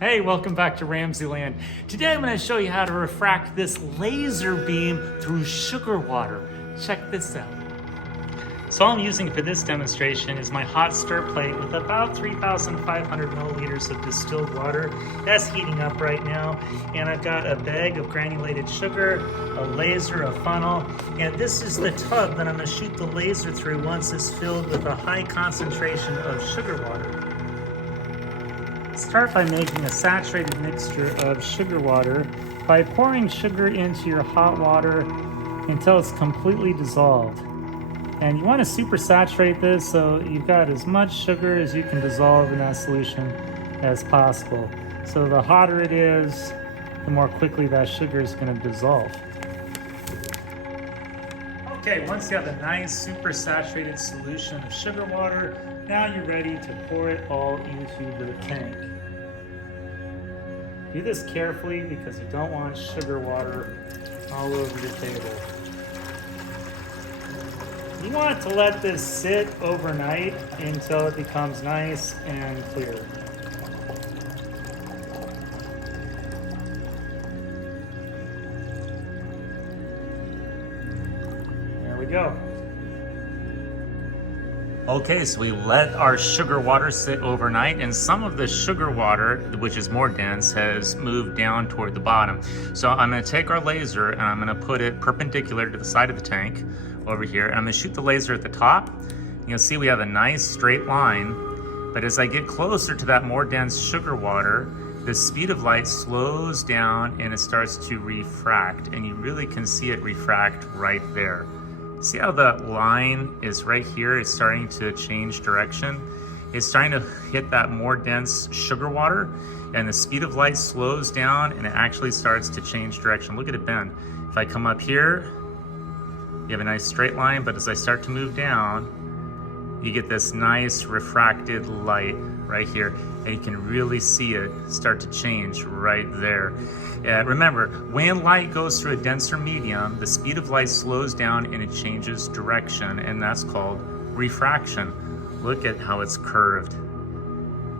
Hey, welcome back to RamZland. Today I'm going to show you how to refract this laser beam through sugar water. Check this out. So all I'm using for this demonstration is my hot stir plate with about 3,500 milliliters of distilled water. That's heating up right now. And I've got a bag of granulated sugar, a laser, a funnel, and this is the tub that I'm going to shoot the laser through once it's filled with a high concentration of sugar water. Start by making a saturated mixture of sugar water by pouring sugar into your hot water until it's completely dissolved. And you want to super saturate this so you've got as much sugar as you can dissolve in that solution as possible. So the hotter it is, the more quickly that sugar is going to dissolve. Okay, once you have a nice super saturated solution of sugar water, now you're ready to pour it all into the tank. Do this carefully because you don't want sugar water all over your table. You want to let this sit overnight until it becomes nice and clear. There we go. Okay, so we let our sugar water sit overnight, and some of the sugar water, which is more dense, has moved down toward the bottom. So I'm going to take our laser and I'm going to put it perpendicular to the side of the tank over here, and I'm going to shoot the laser at the top. You'll see we have a nice straight line, but as I get closer to that more dense sugar water, the speed of light slows down and it starts to refract, and you really can see it refract right there. See how that line is right here? It's starting to change direction. It's starting to hit that more dense sugar water, and the speed of light slows down and it actually starts to change direction. Look at it bend. If I come up here, you have a nice straight line, but as I start to move down, you get this nice refracted light right here, and you can really see it start to change right there. Remember, when light goes through a denser medium, the speed of light slows down and it changes direction, and that's called refraction. Look at how it's curved.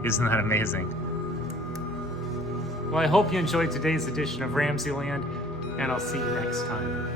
Isn't that amazing? Well, I hope you enjoyed today's edition of RamZland, and I'll see you next time.